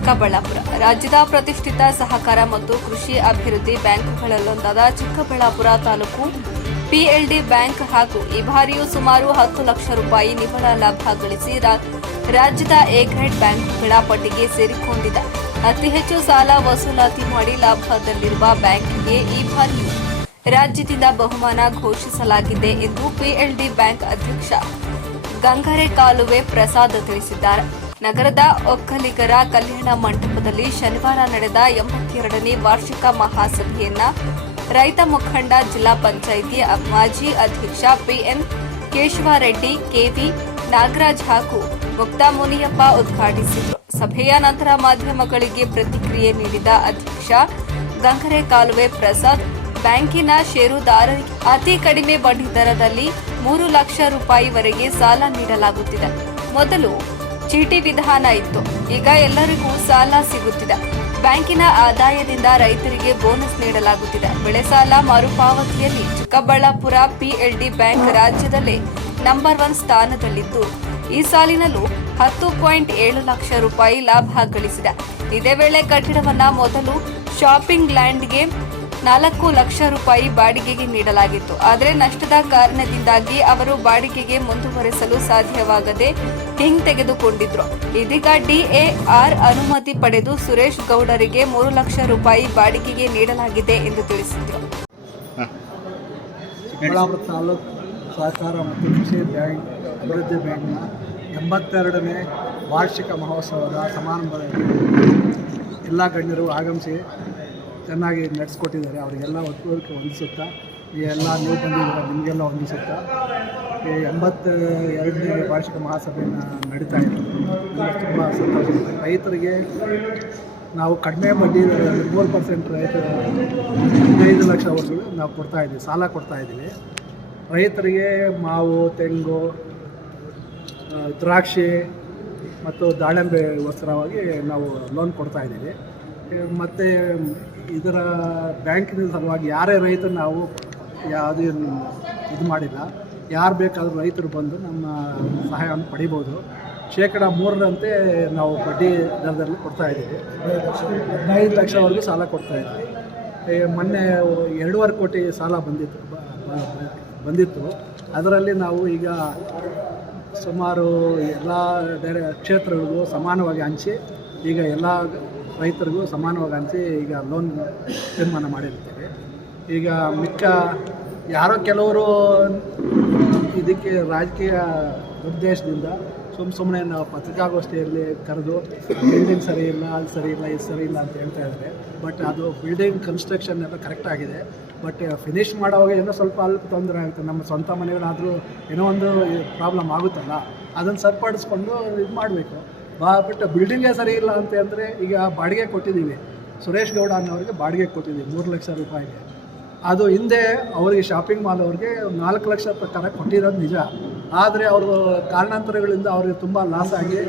ಚಿಕ್ಕಬಳ್ಳಾಪುರ. ರಾಜ್ಯದ ಪ್ರತಿಷ್ಠಿತ ಸಹಕಾರ ಮತ್ತು ಕೃಷಿ ಅಭಿವೃದ್ಧಿ ಬ್ಯಾಂಕ್ಗಳಲ್ಲೊಂದಾದ ಚಿಕ್ಕಬಳ್ಳಾಪುರ ತಾಲೂಕು ಪಿಎಲ್ಡಿ ಬ್ಯಾಂಕ್ ಹಾಗೂ ಈ ಬಾರಿಯೂ ಸುಮಾರು ಹತ್ತು ಲಕ್ಷ ರೂಪಾಯಿ ನಿವ್ವಳ ಲಾಭ ಗಳಿಸಿ ರಾಜ್ಯದ ಎ ಗ್ರೇಡ್ ಬ್ಯಾಂಕ್ಗಳ ಪಟ್ಟಿಗೆ ಸೇರಿಕೊಂಡಿದೆ. ಅತಿ ಹೆಚ್ಚು ಸಾಲ ವಸೂಲಾತಿ ಮಾಡಿ ಲಾಭದಲ್ಲಿರುವ ಬ್ಯಾಂಕ್ಗೆ ಈ ಬಾರಿ ರಾಜ್ಯದಿಂದ ಬಹುಮಾನ ಘೋಷಿಸಲಾಗಿದೆ ಎಂದು ಪಿಎಲ್ಡಿ ಬ್ಯಾಂಕ್ ಅಧ್ಯಕ್ಷ ಗಂಗರೆ ಕಾಲುವೆ ಪ್ರಸಾದ್ ತಿಳಿಸಿದ್ದಾರೆ. ನಗರದ ಒಕ್ಕಲಿಗರ ಕಲ್ಯಾಣ ಮಂಟಪದಲ್ಲಿ ಶನಿವಾರ ನಡೆದ ಎಂಬತ್ತೆರಡನೇ ವಾರ್ಷಿಕ ಮಹಾಸಭೆಯನ್ನ ರೈತ ಮುಖಂಡ ಜಿಲ್ಲಾ ಪಂಚಾಯಿತಿ ಮಾಜಿ ಅಧ್ಯಕ್ಷ ಪಿಎನ್ ಕೇಶವರೆಡ್ಡಿ, ಕೆವಿ ನಾಗರಾಜ್ ಹಾಗೂ ಮುಕ್ತಾ ಮುನಿಯಪ್ಪ ಉದ್ಘಾಟಿಸಿದರು. ಸಭೆಯ ನಂತರ ಮಾಧ್ಯಮಗಳಿಗೆ ಪ್ರತಿಕ್ರಿಯೆ ನೀಡಿದ ಅಧ್ಯಕ್ಷ ಗಂಗರೆ ಕಾಲುವೆ ಪ್ರಸಾದ್, ಬ್ಯಾಂಕಿನ ಷೇರುದಾರರಿಗೆ ಅತಿ ಕಡಿಮೆ ಬಡ್ಡಿ ದರದಲ್ಲಿ ಮೂರು ಲಕ್ಷ ರೂಪಾಯಿವರೆಗೆ ಸಾಲ ನೀಡಲಾಗುತ್ತಿದೆ. ಮೊದಲು ಚೀಟಿ ವಿಧಾನ ಇತ್ತು. ಈಗ ಎಲ್ಲರಿಗೂ ಸಾಲ ಸಿಗುತ್ತಿದೆ. ಬ್ಯಾಂಕಿನ ಆದಾಯದಿಂದ ರೈತರಿಗೆ ಬೋನಸ್ ನೀಡಲಾಗುತ್ತಿದೆ. ಬೆಳೆ ಸಾಲ ಮರುಪಾವತಿಯಲ್ಲಿ ಚಿಕ್ಕಬಳ್ಳಾಪುರ ಪಿಎಲ್ಡಿ ಬ್ಯಾಂಕ್ ರಾಜ್ಯದಲ್ಲೇ ನಂಬರ್ ಒನ್ ಸ್ಥಾನದಲ್ಲಿದ್ದು, ಈ ಸಾಲಿನಲ್ಲೂ ಹತ್ತು ಪಾಯಿಂಟ್ ಏಳು ಲಕ್ಷ ರೂಪಾಯಿ ಲಾಭ ಗಳಿಸಿದೆ. ಇದೇ ವೇಳೆ ಕಟ್ಟಡವನ್ನ ಮೊದಲು ಶಾಪಿಂಗ್ ಲ್ಯಾಂಡ್ಗೆ ನಾಲ್ಕು ಲಕ್ಷ ರೂಪಾಯಿ ಬಾಡಿಗೆಗೆ ನೀಡಲಾಗಿತ್ತು. ಆದರೆ ನಷ್ಟದ ಕಾರಣದಿಂದಾಗಿ ಅವರು ಬಾಡಿಗೆಗೆ ಮುಂದುವರೆಸಲು ಸಾಧ್ಯವಾಗದೆ ಹಿಂಗ್ ತೆಗೆದುಕೊಂಡಿದ್ರು. ಇದೀಗ ಡಿಎಆರ್ ಅನುಮತಿ ಪಡೆದು ಸುರೇಶ್ ಗೌಡರಿಗೆ ಮೂರು ಲಕ್ಷ ರೂಪಾಯಿ ಬಾಡಿಗೆಗೆ ನೀಡಲಾಗಿದೆ ಎಂದು ತಿಳಿಸಿದರು. ಸಹಕಾರ ಮತ್ತು ಬ್ಯಾಂಕ್ ಅಭಿವೃದ್ಧಿ ಬ್ಯಾಂಕ್ನ ಎಂಬತ್ತೆರಡನೇ ವಾರ್ಷಿಕ ಮಹೋತ್ಸವದ ಸಮಾರಂಭದಲ್ಲಿ ಎಲ್ಲ ಗಣ್ಯರು ಆಗಮಿಸಿ ಚೆನ್ನಾಗಿ ನಡೆಸ್ಕೊಟ್ಟಿದ್ದಾರೆ. ಅವರಿಗೆಲ್ಲ ಒತ್ತುವರಿಕೆ ಹೊಂದಿಸುತ್ತಾ ಎಲ್ಲ ನೀವು ಬಂದಿದ್ದೀರ, ನಿಮಗೆಲ್ಲ ಹೊಂದಿಸುತ್ತಾ, ಈ ಎಂಬತ್ತ ಎರಡನೇ ವಾರ್ಷಿಕ ಮಹಾಸಭೆಯನ್ನು ನಡೀತಾ ನನಗೆ ತುಂಬ ಸಂತೋಷ ರೈತರಿಗೆ ನಾವು ಕಡಿಮೆ ಬಡ್ಡಿ ಮೂರು ಪರ್ಸೆಂಟ್ ರೈತರ ಹದಿನೈದು ಲಕ್ಷ ವರ್ಷಗಳು ನಾವು ಕೊಡ್ತಾ ಇದ್ದೀವಿ, ಸಾಲ ಕೊಡ್ತಾ ಇದ್ದೀವಿ. ರೈತರಿಗೆ ಮಾವು, ತೆಂಗು ದ್ರಾಕ್ಷಿ ಮತ್ತು ದಾಳಿಂಬೆ ವಸ್ತ್ರವಾಗಿ ನಾವು ಲೋನ್ ಕೊಡ್ತಾ ಇದ್ದೀವಿ. ಮತ್ತು ಇದರ ಬ್ಯಾಂಕಿನ ಸಲುವಾಗಿ ಯಾರೇ ರೈತರು ನಾವು ಯಾವುದೇ ಇದು ಮಾಡಿಲ್ಲ. ಯಾರು ಬೇಕಾದರೂ ರೈತರು ಬಂದು ನಮ್ಮ ಸಹಾಯವನ್ನು ಪಡಿಬೋದು. ಶೇಕಡ ಮೂರರಂತೆ ನಾವು ಬಡ್ಡಿ ದರದಲ್ಲಿ ಕೊಡ್ತಾ ಇದ್ದೀವಿ. ಹದಿನೈದು ಲಕ್ಷವರೆಗೂ ಸಾಲ ಕೊಡ್ತಾ ಈ ಮೊನ್ನೆ ಎರಡೂವರೆ ಕೋಟಿ ಸಾಲ ಬಂದಿತ್ತು. ಬಂದಿತ್ತು. ಅದರಲ್ಲಿ ನಾವು ಈಗ ಸುಮಾರು ಎಲ್ಲ ಡೈರೆ ಕ್ಷೇತ್ರಗಳಿಗೂ ಸಮಾನವಾಗಿ ಹಂಚಿ ಈಗ ಎಲ್ಲ ರೈತರಿಗೂ ಸಮಾನವಾಗಿ ಹಂಚಿ ಈಗ ಲೋನ್ ತೀರ್ಮಾನ ಮಾಡಿರ್ತೀವಿ. ಈಗ ಮಿಕ್ಕ ಯಾರೋ ಕೆಲವರು ಇದಕ್ಕೆ ರಾಜಕೀಯ ಉದ್ದೇಶದಿಂದ ಸುಮ್ಮ ಸುಮ್ಮನೆ ನಾವು ಪತ್ರಿಕಾಗೋಷ್ಠಿಯಲ್ಲಿ ಕರೆದು ಬಿಲ್ಡಿಂಗ್ ಸರಿ ಇಲ್ಲ ಅಲ್ಲಿ ಸರಿ ಇಲ್ಲ, ಇದು ಸರಿ ಇಲ್ಲ ಅಂತ ಹೇಳ್ತಾ ಇದ್ದಾರೆ. ಬಟ್ ಅದು ಬಿಲ್ಡಿಂಗ್ ಕನ್ಸ್ಟ್ರಕ್ಷನ್ ಎಲ್ಲ ಕರೆಕ್ಟ್ ಆಗಿದೆ. ಬಟ್ ಫಿನಿಶ್ ಮಾಡೋವಾಗ ಏನೋ ಸ್ವಲ್ಪ ಅಲ್ಪ ತೊಂದರೆ ಆಗುತ್ತೆ. ನಮ್ಮ ಸ್ವಂತ ಮನೆಗಳಾದರೂ ಏನೋ ಒಂದು ಪ್ರಾಬ್ಲಮ್ ಆಗುತ್ತಲ್ಲ, ಅದನ್ನು ಸರಿಪಡಿಸ್ಕೊಂಡು ಇದು ಮಾಡಬೇಕು. ಬಟ್ ಬಿಲ್ಡಿಂಗೇ ಸರಿ ಇಲ್ಲ ಅಂತ ಅಂದರೆ ಈಗ ಬಾಡಿಗೆ ಕೊಟ್ಟಿದ್ದೀವಿ. ಸುರೇಶ್ ಗೌಡ ಅನ್ನೋರಿಗೆ ಬಾಡಿಗೆ ಕೊಟ್ಟಿದ್ದೀವಿ, ಮೂರು ಲಕ್ಷ ರೂಪಾಯಿಗೆ. ಅದು ಹಿಂದೆ ಅವರಿಗೆ ಶಾಪಿಂಗ್ ಮಾಲ್ ಅವ್ರಿಗೆ ನಾಲ್ಕು ಲಕ್ಷ ಪ್ರಕಾರ ಕೊಟ್ಟಿರೋದು ನಿಜ. ಆದರೆ ಅವರು ಕಾರಣಾಂತರಗಳಿಂದ ಅವ್ರಿಗೆ ತುಂಬ ಲಾಸ್ ಆಗಿ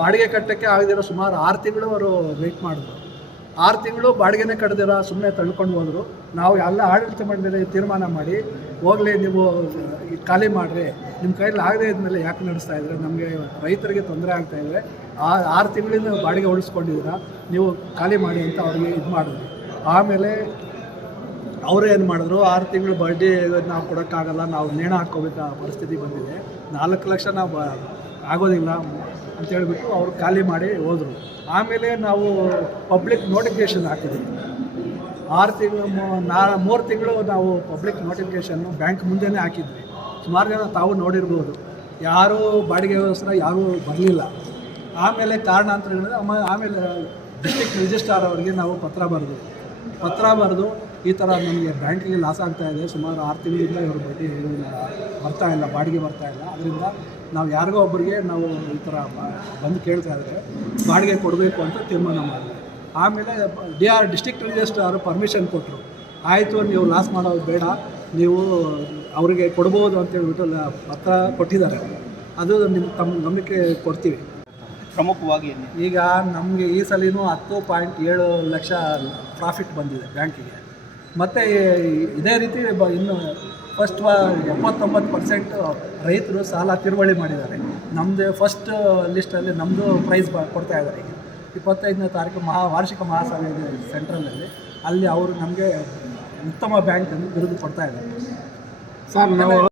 ಬಾಡಿಗೆ ಕಟ್ಟಕ್ಕೆ ಆಗದಿರೋ ಸುಮಾರು ಆರು ತಿಂಗಳು ಅವರು ವೆಯ್ಟ್ ಮಾಡಿದ್ರು. ಆರು ತಿಂಗಳು ಬಾಡಿಗೆನೇ ಕಟ್ಟದಿರ ಸುಮ್ಮನೆ ತಳ್ಕೊಂಡು ಹೋದರು. ನಾವು ಎಲ್ಲ ಆಡಳಿತ ಮಂಡಳಿ ತೀರ್ಮಾನ ಮಾಡಿ, ಹೋಗಲಿ ನೀವು ಖಾಲಿ ಮಾಡಿರಿ. ನಿಮ್ಮ ಕೈಯಲ್ಲಿ ಆಗದೇ ಇದ್ಮೇಲೆ ಯಾಕೆ ನಡೆಸ್ತಾ ಇದ್ರೆ? ನಮಗೆ ರೈತರಿಗೆ ತೊಂದರೆ ಆಗ್ತಾ ಇದೆ. ಆ ಆರು ತಿಂಗಳಿಂದ ಬಾಡಿಗೆ ಉಳಿಸ್ಕೊಂಡಿದ್ದೀರಾ, ನೀವು ಖಾಲಿ ಮಾಡಿ ಅಂತ ಅವ್ರಿಗೆ ಇದು ಮಾಡಿದ್ರು ಆಮೇಲೆ ಅವರು ಏನು ಮಾಡಿದ್ರು? ಆರು ತಿಂಗಳು ಬಡ್ಡಿ ನಾವು ಕೊಡೋಕ್ಕಾಗಲ್ಲ, ನಾವು ನೇಣ ಹಾಕೋಬೇಕಾ ಪರಿಸ್ಥಿತಿ ಬಂದಿದೆ. ನಾಲ್ಕು ಲಕ್ಷ ನಾವು ಆಗೋದಿಲ್ಲ. ಅಂತ ಹೇಳ್ಬಿಟ್ಟು ಅವರು ಖಾಲಿ ಮಾಡಿ ಹೋದರು. ಆಮೇಲೆ ನಾವು ಪಬ್ಲಿಕ್ ನೋಟಿಫಿಕೇಷನ್ ಹಾಕಿದ್ವಿ. ಆರು ತಿಂಗಳು ನಾ, ಮೂರು ತಿಂಗಳು ನಾವು ಪಬ್ಲಿಕ್ ನೋಟಿಫಿಕೇಷನ್ನು ಬ್ಯಾಂಕ್ ಮುಂದೆನೇ ಹಾಕಿದ್ವಿ. ಸುಮಾರು ಜನ ತಾವು ನೋಡಿರ್ಬೋದು. ಯಾರೂ ಬಾಡಿಗೆಗೋಸ್ಕರ ಯಾರೂ ಬರಲಿಲ್ಲ. ಆಮೇಲೆ ಕಾರಣಾಂತರಗಳಿಂದ ಹೇಳಿದ್ರೆ ಆಮೇಲೆ ಡಿಸ್ಟ್ರಿಕ್ಟ್ ರಿಜಿಸ್ಟ್ರಾರ್ ಅವರಿಗೆ ನಾವು ಪತ್ರ ಬರೆದು ಪತ್ರ ಬರೆದು ಈ ಥರ ನಮಗೆ ಬ್ಯಾಂಕಿಗೆ ಲಾಸ್ ಆಗ್ತಾಯಿದೆ ಸುಮಾರು ಆರು ತಿಂಗಳಿಂದ ಇವರು ಬಡ್ಡಿ ಬರ್ತಾ ಇಲ್ಲ, ಬಾಡಿಗೆ ಬರ್ತಾ ಇಲ್ಲ. ಅದರಿಂದ ನಾವು ಯಾರಿಗೋ ಒಬ್ಬರಿಗೆ ನಾವು ಈ ಥರ ಬಂದು ಕೇಳ್ತಾ ಇದ್ದರೆ ಬಾಡಿಗೆ ಕೊಡಬೇಕು ಅಂತ ತೀರ್ಮಾನ ಮಾಡಿದೆ ಆಮೇಲೆ D R district registrar permission ಕೊಟ್ಟರು ಆಯಿತು ನೀವು ಲಾಸ್ ಮಾಡೋದು ಬೇಡ. ನೀವು ಅವರಿಗೆ ಕೊಡ್ಬೋದು ಅಂತ ಹೇಳ್ಬಿಟ್ಟು ಪತ್ರ ಕೊಟ್ಟಿದ್ದಾರೆ. ಅದು ನಿಮ್ಮ ತಮ್ಮ ನಂಬಿಕೆ ಕೊಡ್ತೀವಿ. ಪ್ರಮುಖವಾಗಿ ಈಗ ನಮಗೆ ಈ ಸಲಿನೂ ಹತ್ತು ಪಾಯಿಂಟ್ ಏಳು ಲಕ್ಷ ಪ್ರಾಫಿಟ್ ಬಂದಿದೆ ಬ್ಯಾಂಕಿಗೆ. ಮತ್ತು ಇದೇ ರೀತಿ ಬ ಇನ್ನು ಫಸ್ಟ್ ಎಪ್ಪತ್ತೊಂಬತ್ತು ಪರ್ಸೆಂಟ್ ರೈತರು ಸಾಲ ತಿರುವಳಿ ಮಾಡಿದ್ದಾರೆ. ನಮ್ಮದು ಫಸ್ಟ್ ಲಿಸ್ಟಲ್ಲಿ ನಮ್ಮದು ಪ್ರೈಸ್ ಬ ಕೊಡ್ತಾ ಇದ್ದಾರೆ ಈಗ. ಇಪ್ಪತ್ತೈದನೇ ತಾರೀಕು ಮಹಾ ವಾರ್ಷಿಕ ಮಹಾಸಭೆ ಇದೆ ಸೆಂಟ್ರಲಲ್ಲಿ ಅಲ್ಲಿ. ಅವರು ನಮಗೆ ಉತ್ತಮ ಬ್ಯಾಂಕ್ ಬಿರುದು ಕೊಡ್ತಾ ಇದ್ದಾರೆ. ಸರ್, ನಾವು